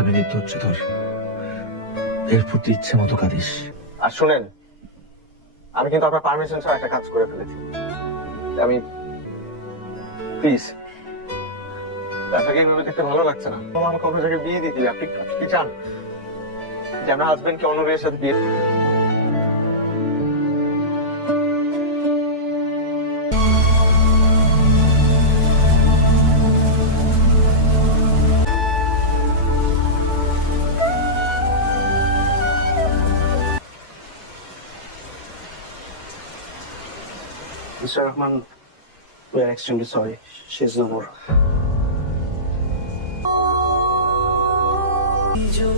একটা মিনিট ধৈর্য ধর, এরপর তুই ইচ্ছে মতো কাঁদিস। আর শুনেন, আমি কিন্তু আপনার পারমিশন ছাড়া একটা কাজ করে ফেলেছি। আমি প্লিজ, আপনাকে এইভাবে দেখতে ভালো লাগছে না। আমার আমাকে অন্য জায়গায় বিয়ে দিয়ে দিবে। আপনি কি চান যে আমার হাজবেন্ডকে অন্য মেয়ের সাথে বিয়ে? Mr. Rahman, we are extremely sorry. She's no more. जो